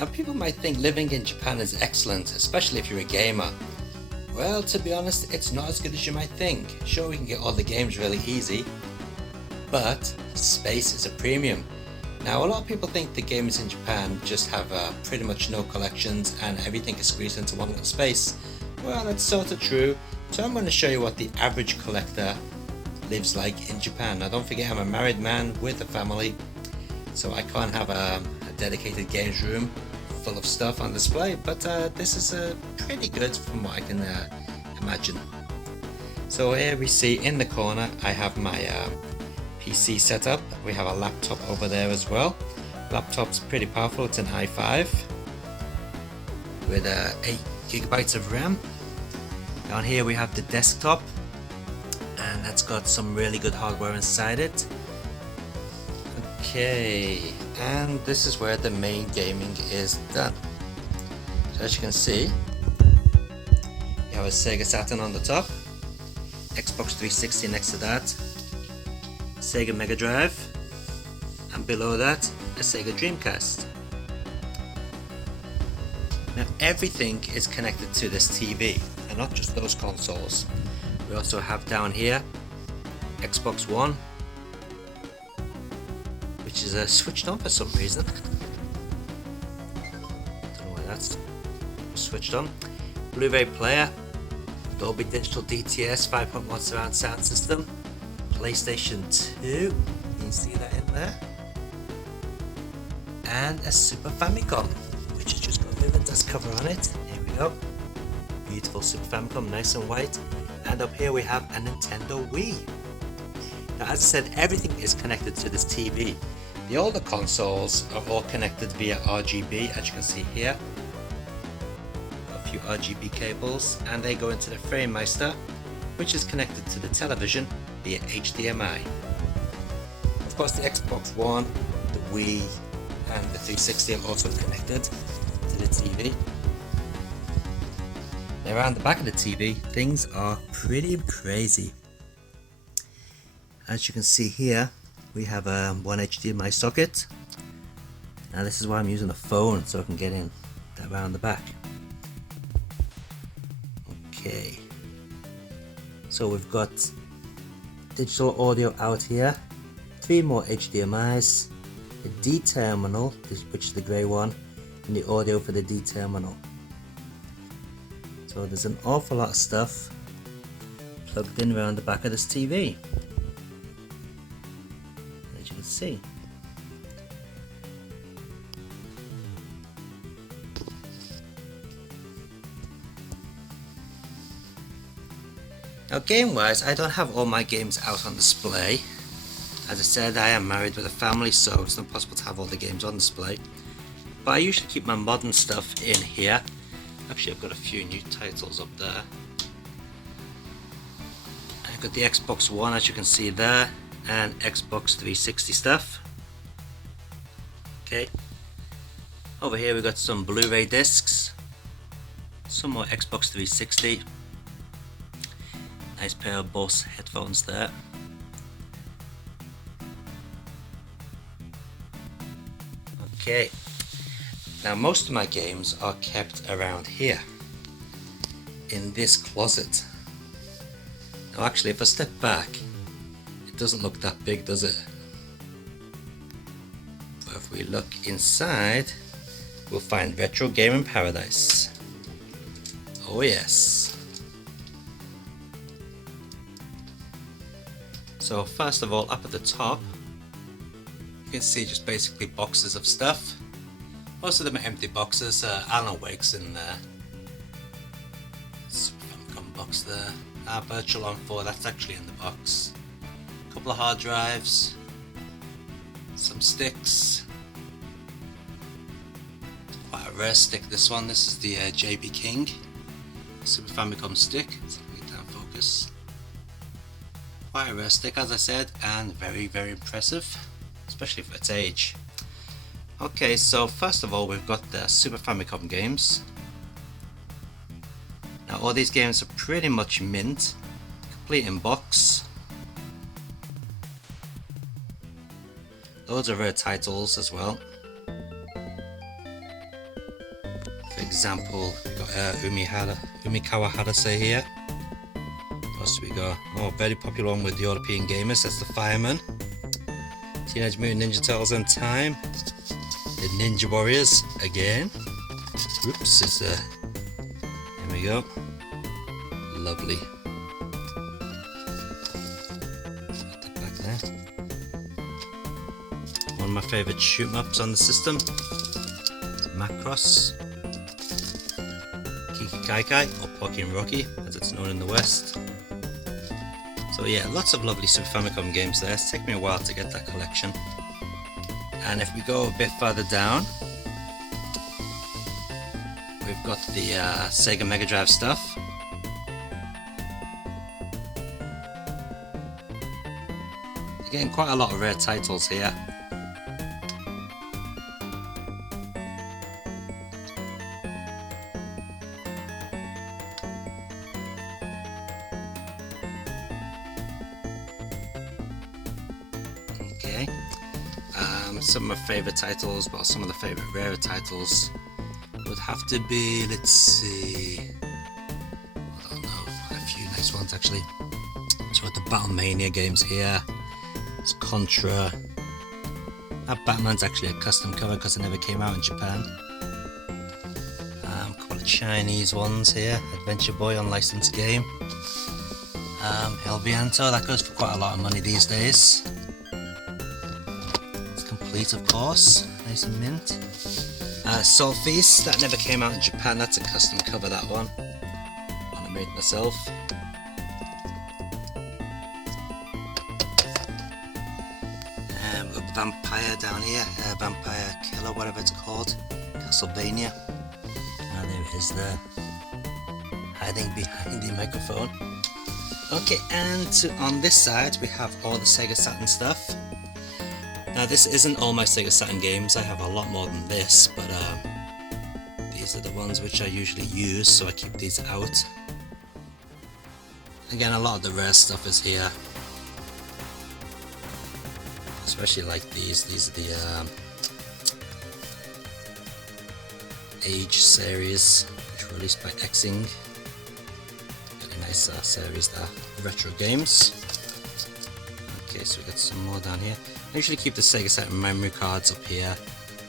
Now people might think living in Japan is excellent, especially if you're a gamer. Well, to be honest, it's not as good as you might think. Sure, we can get all the games really easy, but space is a premium. Now a lot of people think the gamers in Japan just have pretty much no collections and everything is squeezed into one little space. Well, that's sort of true, so I'm going to show you what the average collector lives like in Japan. Now don't forget, I'm a married man with a family, so I can't have a dedicated games room full of stuff on display, but this is pretty good from what I can imagine. So here we see in the corner I have my PC set up. We have a laptop over there as well. Laptop's pretty powerful, it's an i5 with 8 gigabytes of RAM. Down here we have the desktop, and that's got some really good hardware inside it. Okay, and this is where the main gaming is done. So as you can see, you have a Sega Saturn on the top, Xbox 360 next to that, Sega Mega Drive, and below that a Sega Dreamcast. Now everything is connected to this TV, and not just those consoles. We also have down here Xbox One, which is switched on for some reason. Don't know why that's switched on. Blu-ray player, Dolby Digital DTS 5.1 surround sound system, PlayStation 2, you can see that in there, and a Super Famicom, which has just got a little dust cover on it. Here we go. Beautiful Super Famicom, nice and white. And up here we have a Nintendo Wii. Now as I said, everything is connected to this TV. The older consoles are all connected via RGB, as you can see here. A few RGB cables, and they go into the FrameMeister, which is connected to the television via HDMI. Of course, the Xbox One, the Wii, and the 360 are also connected to the TV. Now around the back of the TV, things are pretty crazy. As you can see here, we have one HDMI socket. Now this is why I'm using a phone, so I can get in that around the back. Okay, so we've got digital audio out here, 3 more HDMIs, a D terminal, which is the grey one, and the audio for the D terminal. So there's an awful lot of stuff plugged in around the back of this TV, as you can see. Now game wise, I don't have all my games out on display. As I said, I am married with a family, so it's not possible to have all the games on display. But I usually keep my modern stuff in here. Actually, I've got a few new titles up there. I've got the Xbox One, as you can see there, and Xbox 360 stuff. Okay. Over here we've got some Blu-ray discs, some more Xbox 360. Nice pair of Bose headphones there. Okay. Now most of my games are kept around here, in this closet. Now actually, if I step back, it doesn't look that big, does it? But if we look inside, we'll find Retro Gaming Paradise. Oh yes. So first of all, up at the top, you can see just basically boxes of stuff. Most of them are empty boxes. Alan Wake's in there. Super Famicom box there. Virtual On 4, that's actually in the box. A couple of hard drives. Some sticks. Quite a rare stick, this one. This is the JB King Super Famicom stick. Let's get down focus. Quite a rare stick, as I said, and very, very impressive, especially for its age. Okay, so first of all, we've got the Super Famicom games. Now all these games are pretty much mint, complete in box. Loads of rare titles as well. For example, we've got Umikawa Hadase here. What else do we got? Oh, very popular one with European gamers, that's the Fireman. Teenage Mutant Ninja Turtles in Time. The Ninja Warriors again. Oops, it's there we go. Lovely. Put that back there. One of my favourite shoot 'em ups on the system. Macross. Kiki Kaikai, or Pocky and Rocky, as it's known in the West. So yeah, lots of lovely Super Famicom games there. It's taken me a while to get that collection. And if we go a bit further down, we've got the Sega Mega Drive stuff. Again, quite a lot of rare titles here. Okay, some of my favourite titles, well, some of the favourite rarer titles would have to be, let's see, I don't know, a few nice ones actually. So we've got the Battlemania games here. It's Contra. That Batman's actually a custom cover because it never came out in Japan. A couple of Chinese ones here. Adventure Boy unlicensed game. El Viento, that goes for quite a lot of money these days. It's complete, of course, nice and mint. Soul Feast, that never came out in Japan, that's a custom cover, that one. I made it myself. We've got Vampire down here, Vampire Killer, whatever it's called, Castlevania. There it is there, hiding behind the microphone. Okay, and on this side we have all the Sega Saturn stuff. Now this isn't all my Sega Saturn games, I have a lot more than this, but these are the ones which I usually use, so I keep these out. Again, a lot of the rare stuff is here. Especially like these are the Age series, which were released by Xing. Very nice series there, retro games. Okay, so we got some more down here. I usually keep the Sega Saturn memory cards up here.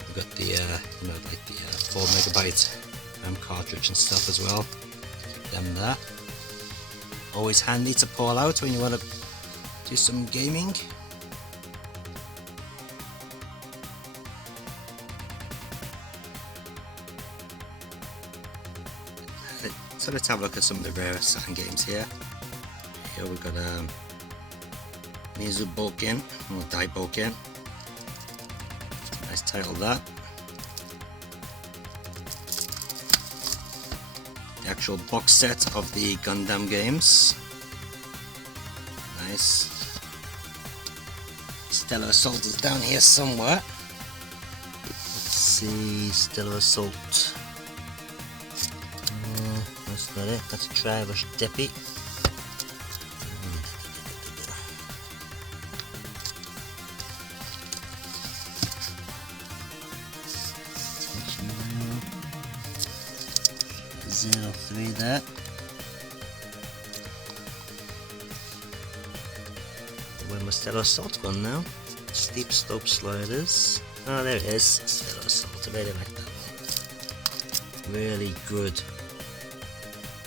We've got the, you know, like the 4 megabyte RAM cartridge and stuff as well. Keep them there. Always handy to pull out when you want to do some gaming. So let's have a look at some of the rarer Saturn games here. Here we've got Mizu Boken, or Dai Boken. Nice title that. The actual box set of the Gundam games. Nice. Stellar Assault is down here somewhere. Let's see, Stellar Assault. That's not it, that's a Tribush Deppy. Zero 03 there. Where my Stellar Assault gone now? Steep Slope Sliders. Oh, there it is. Stellar Assault. I really like that one. Really good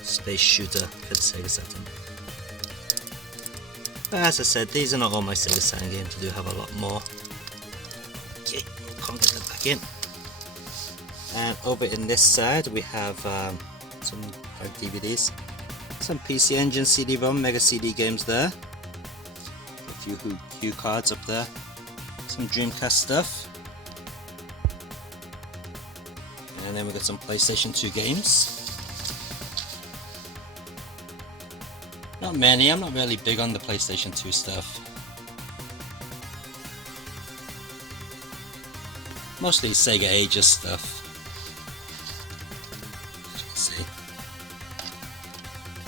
space shooter for the Sega Saturn. But as I said, these are not all my Sega Saturn games. I do have a lot more. Okay, can't get them back in. And over in this side we have some DVDs, some PC Engine CD-ROM Mega CD games there, a few cue cards up there, some Dreamcast stuff, and then we've got some PlayStation 2 games. Not many, I'm not really big on the PlayStation 2 stuff. Mostly Sega Ages stuff.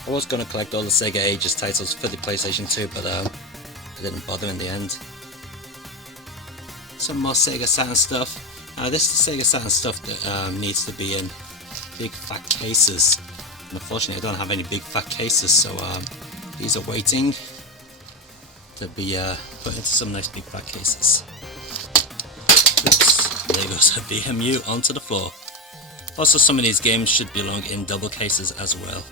I was going to collect all the Sega Ages titles for the PlayStation 2, but I didn't bother in the end. Some more Sega Saturn stuff. This is the Sega Saturn stuff that needs to be in big fat cases. And unfortunately, I don't have any big fat cases, so these are waiting to be put into some nice big fat cases. Oops, there goes a BMU onto the floor. Also, some of these games should belong in double cases as well.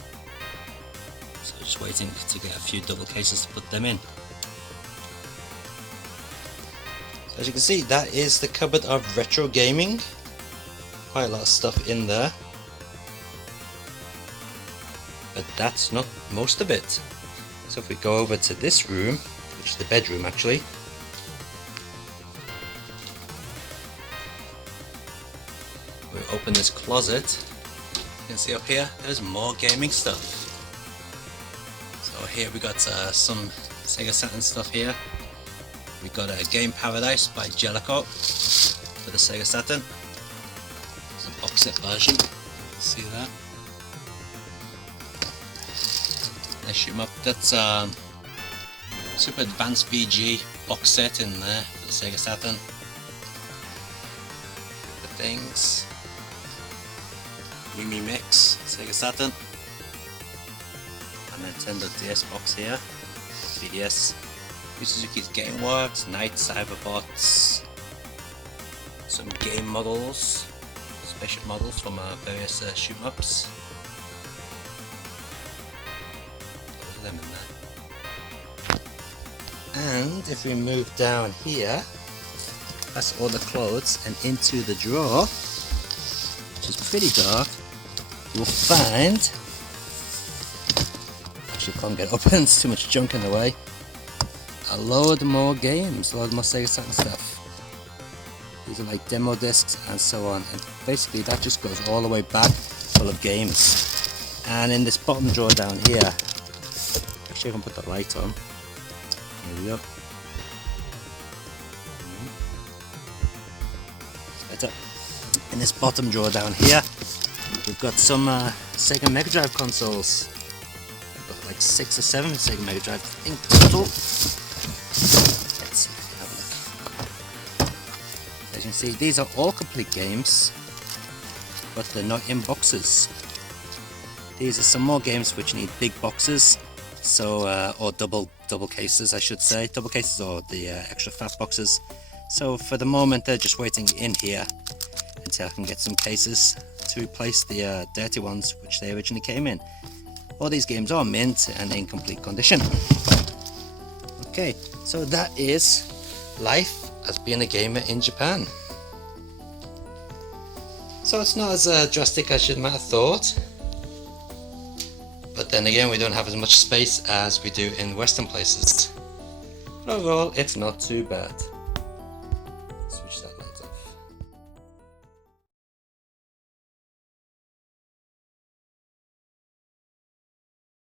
So just waiting to get a few double cases to put them in. So as you can see, that is the cupboard of retro gaming. Quite a lot of stuff in there. But that's not most of it. So if we go over to this room, which is the bedroom actually. We open this closet. You can see up here, there's more gaming stuff. So here we got some Sega Saturn stuff here. We got a Game Paradise by Jellico for the Sega Saturn. It's a box set version. See that? Let's shoot 'em up. That's Super Advanced VG box set in there for the Sega Saturn. The things. Mimi Mix, Sega Saturn. A Nintendo DS box here. CDS. Yu Suzuki's Game Works, Night Cyberbots. Some game models, spaceship models from various shoot 'em ups. Them in there. And if we move down here, that's all the clothes, and into the drawer, which is pretty dark, you'll find, actually can't get open, there's too much junk in the way, a load more games, a load more Sega Saturn stuff. These are like demo discs and so on, and basically that just goes all the way back full of games. And in this bottom drawer down here, I can put the light on. There we go. Better. In this bottom drawer down here, we've got some Sega Mega Drive consoles. We've got like 6 or 7 Sega Mega Drive in total. Let's have a look. As you can see, these are all complete games, but they're not in boxes. These are some more games which need big boxes. So, or double cases, I should say. Double cases or the extra fat boxes. So for the moment, they're just waiting in here until I can get some cases to replace the dirty ones which they originally came in. All these games are mint and in complete condition. Okay, so that is life as being a gamer in Japan. So it's not as drastic as you might have thought. But then again, we don't have as much space as we do in Western places. But overall, it's not too bad.